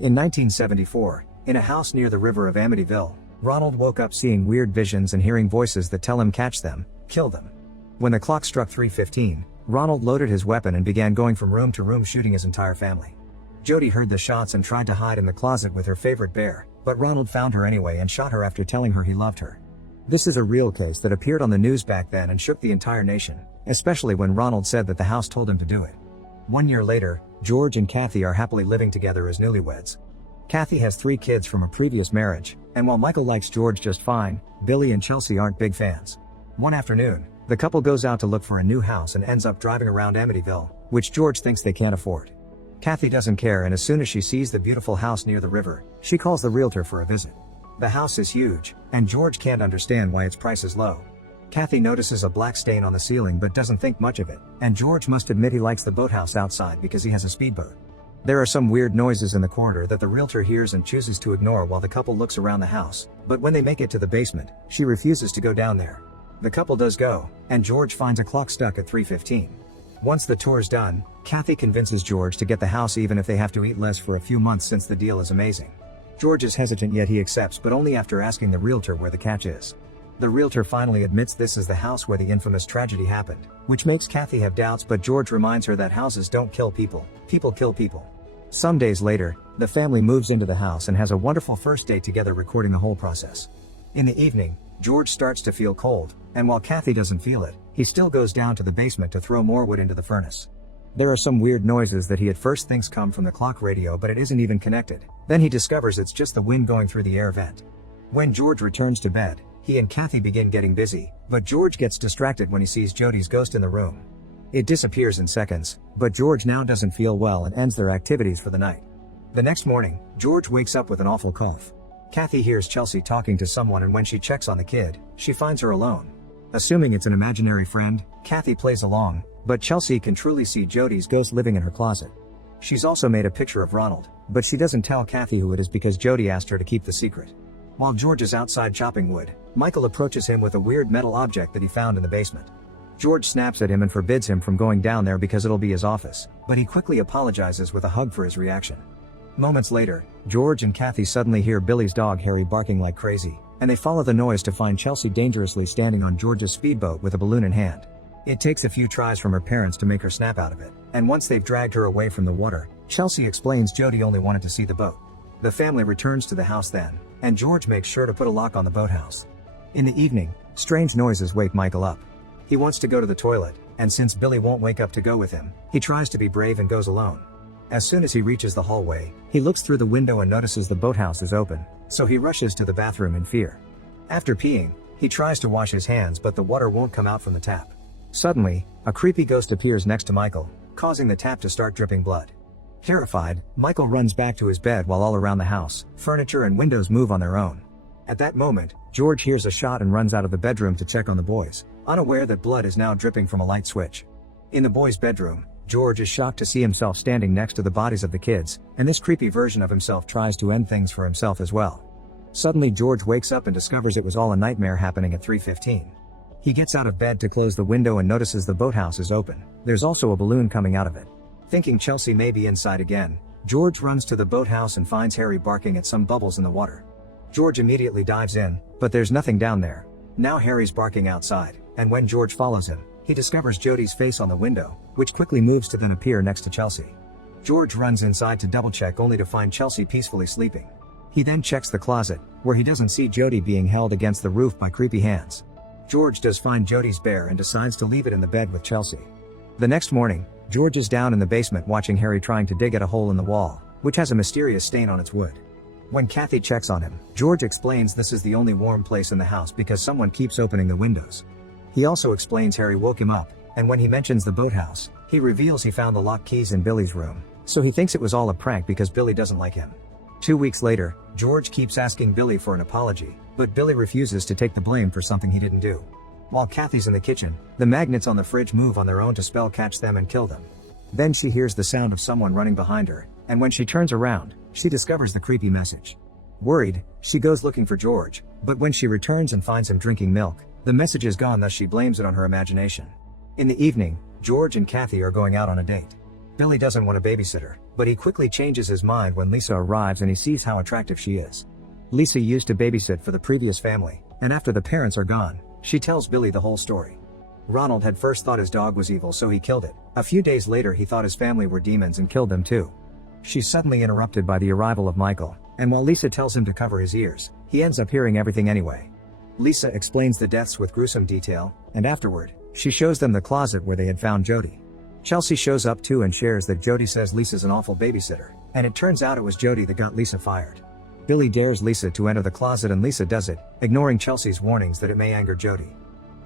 In 1974, in a house near the river of Amityville, Ronald woke up seeing weird visions and hearing voices that tell him catch them, kill them. When the clock struck 3:15, Ronald loaded his weapon and began going from room to room shooting his entire family. Jody heard the shots and tried to hide in the closet with her favorite bear, but Ronald found her anyway and shot her after telling her he loved her. This is a real case that appeared on the news back then and shook the entire nation, especially when Ronald said that the house told him to do it. 1 year later, George and Kathy are happily living together as newlyweds. Kathy has 3 kids from a previous marriage, and while Michael likes George just fine, Billy and Chelsea aren't big fans. One afternoon, the couple goes out to look for a new house and ends up driving around Amityville, which George thinks they can't afford. Kathy doesn't care, and as soon as she sees the beautiful house near the river, she calls the realtor for a visit. The house is huge, and George can't understand why its price is low. Kathy notices a black stain on the ceiling but doesn't think much of it, and George must admit he likes the boathouse outside because he has a speedboat. There are some weird noises in the corridor that the realtor hears and chooses to ignore while the couple looks around the house, but when they make it to the basement, she refuses to go down there. The couple does go, and George finds a clock stuck at 3:15. Once the tour's done, Kathy convinces George to get the house even if they have to eat less for a few months since the deal is amazing. George is hesitant, yet he accepts, but only after asking the realtor where the catch is. The realtor finally admits this is the house where the infamous tragedy happened, which makes Kathy have doubts, but George reminds her that houses don't kill people, people kill people. Some days later, the family moves into the house and has a wonderful first date together, recording the whole process. In the evening, George starts to feel cold, and while Kathy doesn't feel it, he still goes down to the basement to throw more wood into the furnace. There are some weird noises that he at first thinks come from the clock radio, but it isn't even connected. Then he discovers it's just the wind going through the air vent. When George returns to bed, he and Kathy begin getting busy, but George gets distracted when he sees Jody's ghost in the room. It disappears in seconds, but George now doesn't feel well and ends their activities for the night. The next morning, George wakes up with an awful cough. Kathy hears Chelsea talking to someone, and when she checks on the kid, she finds her alone. Assuming it's an imaginary friend, Kathy plays along, but Chelsea can truly see Jody's ghost living in her closet. She's also made a picture of Ronald, but she doesn't tell Kathy who it is because Jody asked her to keep the secret. While George is outside chopping wood, Michael approaches him with a weird metal object that he found in the basement. George snaps at him and forbids him from going down there because it'll be his office, but he quickly apologizes with a hug for his reaction. Moments later, George and Kathy suddenly hear Billy's dog Harry barking like crazy, and they follow the noise to find Chelsea dangerously standing on George's speedboat with a balloon in hand. It takes a few tries from her parents to make her snap out of it, and once they've dragged her away from the water, Chelsea explains Jody only wanted to see the boat. The family returns to the house then, and George makes sure to put a lock on the boathouse. In the evening, strange noises wake Michael up. He wants to go to the toilet, and since Billy won't wake up to go with him, he tries to be brave and goes alone. As soon as he reaches the hallway, he looks through the window and notices the boathouse is open, so he rushes to the bathroom in fear. After peeing, he tries to wash his hands, but the water won't come out from the tap. Suddenly, a creepy ghost appears next to Michael, causing the tap to start dripping blood. Terrified, Michael runs back to his bed while all around the house, furniture and windows move on their own. At that moment, George hears a shot and runs out of the bedroom to check on the boys, unaware that blood is now dripping from a light switch. In the boys' bedroom, George is shocked to see himself standing next to the bodies of the kids, and this creepy version of himself tries to end things for himself as well. Suddenly George wakes up and discovers it was all a nightmare happening at 3:15. He gets out of bed to close the window and notices the boathouse is open. There's also a balloon coming out of it. Thinking Chelsea may be inside again, George runs to the boathouse and finds Harry barking at some bubbles in the water. George immediately dives in, but there's nothing down there. Now Harry's barking outside, and when George follows him, he discovers Jody's face on the window, which quickly moves to then appear next to Chelsea. George runs inside to double check only to find Chelsea peacefully sleeping. He then checks the closet, where he doesn't see Jody being held against the roof by creepy hands. George does find Jody's bear and decides to leave it in the bed with Chelsea. The next morning, George is down in the basement watching Harry trying to dig at a hole in the wall, which has a mysterious stain on its wood. When Kathy checks on him, George explains this is the only warm place in the house because someone keeps opening the windows. He also explains Harry woke him up, and when he mentions the boathouse, he reveals he found the lock keys in Billy's room, so he thinks it was all a prank because Billy doesn't like him. 2 weeks later, George keeps asking Billy for an apology, but Billy refuses to take the blame for something he didn't do. While Kathy's in the kitchen, the magnets on the fridge move on their own to spell catch them and kill them. Then she hears the sound of someone running behind her, and when she turns around, she discovers the creepy message. Worried, she goes looking for George, but when she returns and finds him drinking milk, the message is gone, thus she blames it on her imagination. In the evening, George and Kathy are going out on a date. Billy doesn't want a babysitter, but he quickly changes his mind when Lisa arrives and he sees how attractive she is. Lisa used to babysit for the previous family, and after the parents are gone, she tells Billy the whole story. Ronald had first thought his dog was evil, so he killed it. A few days later he thought his family were demons and killed them too. She's suddenly interrupted by the arrival of Michael, and while Lisa tells him to cover his ears, he ends up hearing everything anyway. Lisa explains the deaths with gruesome detail, and afterward, she shows them the closet where they had found Jody. Chelsea shows up too and shares that Jody says Lisa's an awful babysitter, and it turns out it was Jody that got Lisa fired. Billy dares Lisa to enter the closet and Lisa does it, ignoring Chelsea's warnings that it may anger Jody.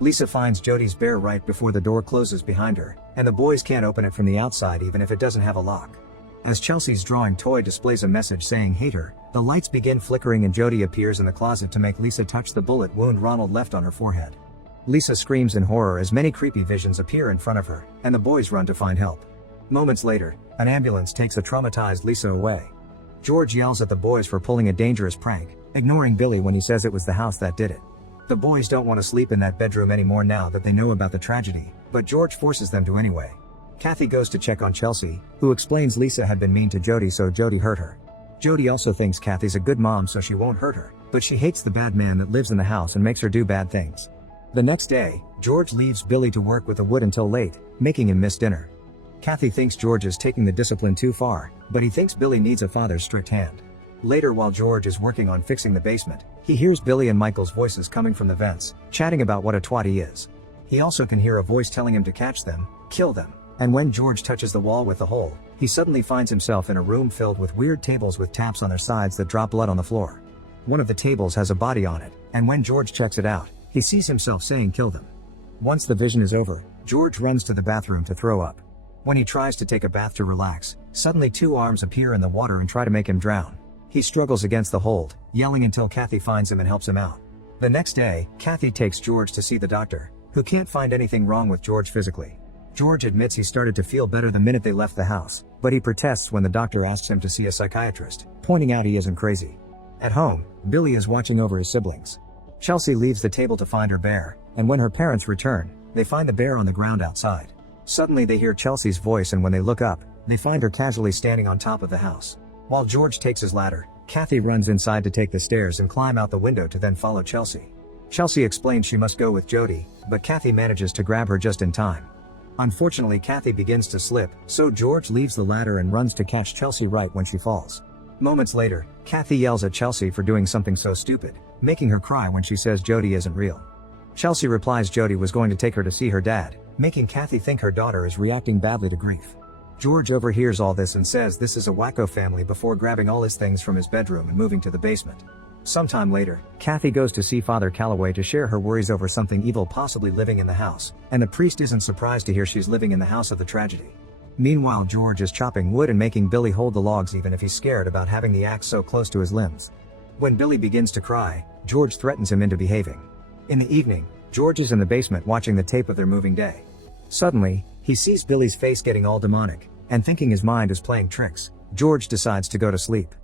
Lisa finds Jody's bear right before the door closes behind her, and the boys can't open it from the outside even if it doesn't have a lock. As Chelsea's drawing toy displays a message saying hate her, the lights begin flickering and Jody appears in the closet to make Lisa touch the bullet wound Ronald left on her forehead. Lisa screams in horror as many creepy visions appear in front of her, and the boys run to find help. Moments later, an ambulance takes a traumatized Lisa away. George yells at the boys for pulling a dangerous prank, ignoring Billy when he says it was the house that did it. The boys don't want to sleep in that bedroom anymore now that they know about the tragedy, but George forces them to anyway. Kathy goes to check on Chelsea, who explains Lisa had been mean to Jody so Jody hurt her. Jody also thinks Kathy's a good mom so she won't hurt her, but she hates the bad man that lives in the house and makes her do bad things. The next day, George leaves Billy to work with the wood until late, making him miss dinner. Kathy thinks George is taking the discipline too far, but he thinks Billy needs a father's strict hand. Later, while George is working on fixing the basement, he hears Billy and Michael's voices coming from the vents, chatting about what a twat he is. He also can hear a voice telling him to catch them, kill them, and when George touches the wall with the hole, he suddenly finds himself in a room filled with weird tables with taps on their sides that drop blood on the floor. One of the tables has a body on it, and when George checks it out, he sees himself saying kill them. Once the vision is over, George runs to the bathroom to throw up. When he tries to take a bath to relax, suddenly two arms appear in the water and try to make him drown. He struggles against the hold, yelling until Kathy finds him and helps him out. The next day, Kathy takes George to see the doctor, who can't find anything wrong with George physically. George admits he started to feel better the minute they left the house, but he protests when the doctor asks him to see a psychiatrist, pointing out he isn't crazy. At home, Billy is watching over his siblings. Chelsea leaves the table to find her bear, and when her parents return, they find the bear on the ground outside. Suddenly they hear Chelsea's voice and when they look up, they find her casually standing on top of the house. While George takes his ladder, Kathy runs inside to take the stairs and climb out the window to then follow Chelsea. Chelsea explains she must go with Jody, but Kathy manages to grab her just in time. Unfortunately, Kathy begins to slip, so George leaves the ladder and runs to catch Chelsea right when she falls. Moments later, Kathy yells at Chelsea for doing something so stupid, making her cry when she says Jody isn't real. Chelsea replies Jody was going to take her to see her dad, making Kathy think her daughter is reacting badly to grief. George overhears all this and says this is a wacko family before grabbing all his things from his bedroom and moving to the basement. Sometime later, Kathy goes to see Father Calloway to share her worries over something evil possibly living in the house, and the priest isn't surprised to hear she's living in the house of the tragedy. Meanwhile, George is chopping wood and making Billy hold the logs even if he's scared about having the axe so close to his limbs. When Billy begins to cry, George threatens him into behaving. In the evening, George is in the basement watching the tape of their moving day. Suddenly, he sees Billy's face getting all demonic, and thinking his mind is playing tricks, George decides to go to sleep.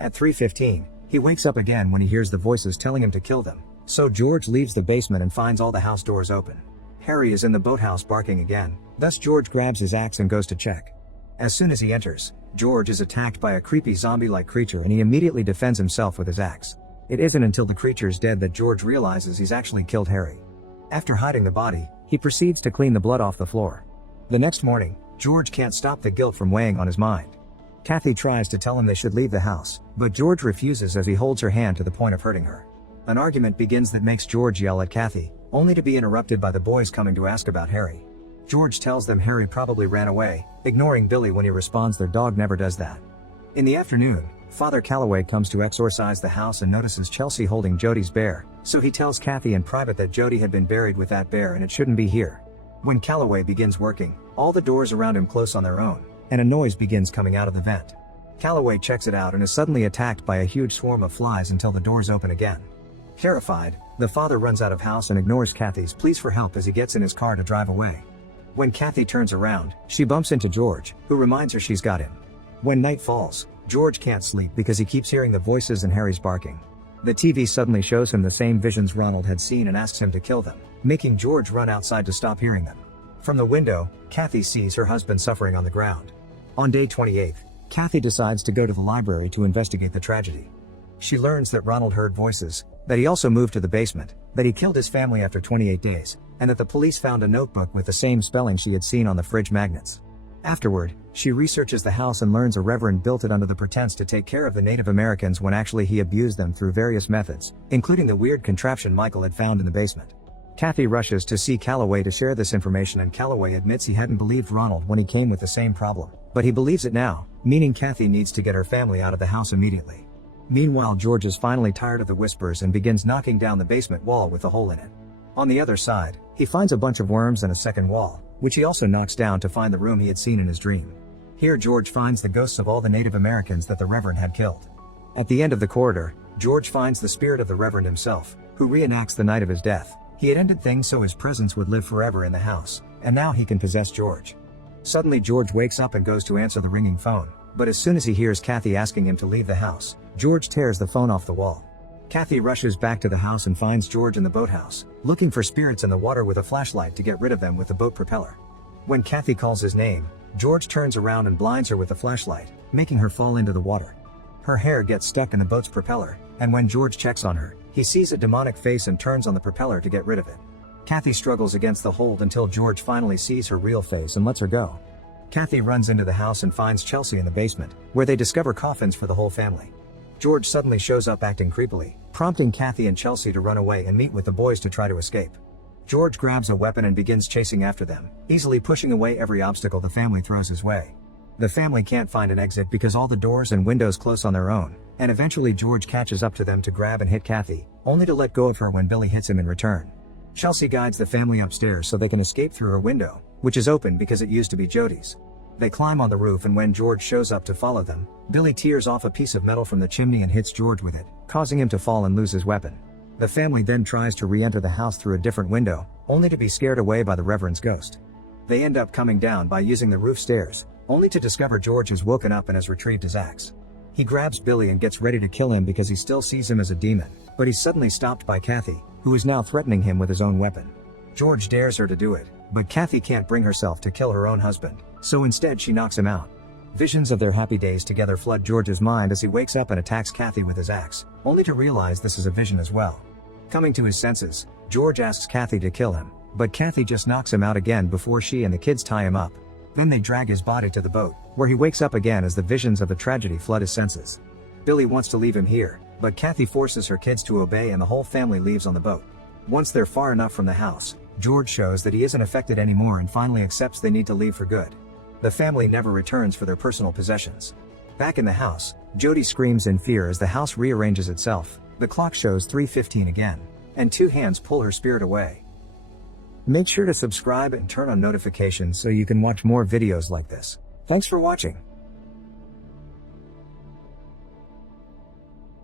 At 3:15, he wakes up again when he hears the voices telling him to kill them, so George leaves the basement and finds all the house doors open. Harry is in the boathouse barking again, thus George grabs his axe and goes to check. As soon as he enters, George is attacked by a creepy zombie-like creature and he immediately defends himself with his axe. It isn't until the creature's dead that George realizes he's actually killed Harry. After hiding the body, he proceeds to clean the blood off the floor. The next morning, George can't stop the guilt from weighing on his mind. Kathy tries to tell him they should leave the house, but George refuses as he holds her hand to the point of hurting her. An argument begins that makes George yell at Kathy, only to be interrupted by the boys coming to ask about Harry. George tells them Harry probably ran away, ignoring Billy when he responds their dog never does that. In the afternoon, Father Calloway comes to exorcise the house and notices Chelsea holding Jody's bear, so he tells Kathy in private that Jody had been buried with that bear and it shouldn't be here. When Calloway begins working, all the doors around him close on their own, and a noise begins coming out of the vent. Calloway checks it out and is suddenly attacked by a huge swarm of flies until the doors open again. Terrified, the father runs out of house and ignores Kathy's pleas for help as he gets in his car to drive away. When Kathy turns around, she bumps into George, who reminds her she's got him. When night falls, George can't sleep because he keeps hearing the voices and Harry's barking. The TV suddenly shows him the same visions Ronald had seen and asks him to kill them, making George run outside to stop hearing them. From the window, Kathy sees her husband suffering on the ground. On day 28, Kathy decides to go to the library to investigate the tragedy. She learns that Ronald heard voices, that he also moved to the basement, that he killed his family after 28 days, and that the police found a notebook with the same spelling she had seen on the fridge magnets. Afterward, she researches the house and learns a reverend built it under the pretense to take care of the Native Americans when actually he abused them through various methods, including the weird contraption Michael had found in the basement. Kathy rushes to see Calloway to share this information, and Calloway admits he hadn't believed Ronald when he came with the same problem, but he believes it now, meaning Kathy needs to get her family out of the house immediately. Meanwhile, George is finally tired of the whispers and begins knocking down the basement wall with a hole in it. On the other side, he finds a bunch of worms and a second wall, which he also knocks down to find the room he had seen in his dream. Here George finds the ghosts of all the Native Americans that the Reverend had killed. At the end of the corridor, George finds the spirit of the Reverend himself, who reenacts the night of his death. He had ended things so his presence would live forever in the house, and now he can possess George. Suddenly George wakes up and goes to answer the ringing phone, but as soon as he hears Kathy asking him to leave the house, George tears the phone off the wall. Kathy rushes back to the house and finds George in the boathouse, looking for spirits in the water with a flashlight to get rid of them with the boat propeller. When Kathy calls his name, George turns around and blinds her with the flashlight, making her fall into the water. Her hair gets stuck in the boat's propeller, and when George checks on her, he sees a demonic face and turns on the propeller to get rid of it. Kathy struggles against the hold until George finally sees her real face and lets her go. Kathy runs into the house and finds Chelsea in the basement, where they discover coffins for the whole family. George suddenly shows up acting creepily, prompting Kathy and Chelsea to run away and meet with the boys to try to escape. George grabs a weapon and begins chasing after them, easily pushing away every obstacle the family throws his way. The family can't find an exit because all the doors and windows close on their own, and eventually George catches up to them to grab and hit Kathy, only to let go of her when Billy hits him in return. Chelsea guides the family upstairs so they can escape through her window, which is open because it used to be Jody's. They climb on the roof, and when George shows up to follow them, Billy tears off a piece of metal from the chimney and hits George with it, causing him to fall and lose his weapon. The family then tries to re-enter the house through a different window, only to be scared away by the Reverend's ghost. They end up coming down by using the roof stairs, only to discover George has woken up and has retrieved his axe. He grabs Billy and gets ready to kill him because he still sees him as a demon, but he's suddenly stopped by Kathy, who is now threatening him with his own weapon. George dares her to do it, but Kathy can't bring herself to kill her own husband, so instead she knocks him out. Visions of their happy days together flood George's mind as he wakes up and attacks Kathy with his axe, only to realize this is a vision as well. Coming to his senses, George asks Kathy to kill him, but Kathy just knocks him out again before she and the kids tie him up. Then they drag his body to the boat, where he wakes up again as the visions of the tragedy flood his senses. Billy wants to leave him here, but Kathy forces her kids to obey and the whole family leaves on the boat. Once they're far enough from the house, George shows that he isn't affected anymore and finally accepts they need to leave for good. The family never returns for their personal possessions. Back in the house, Jody screams in fear as the house rearranges itself. The clock shows 3:15 again, and two hands pull her spirit away. Make sure to subscribe and turn on notifications so you can watch more videos like this. Thanks for watching.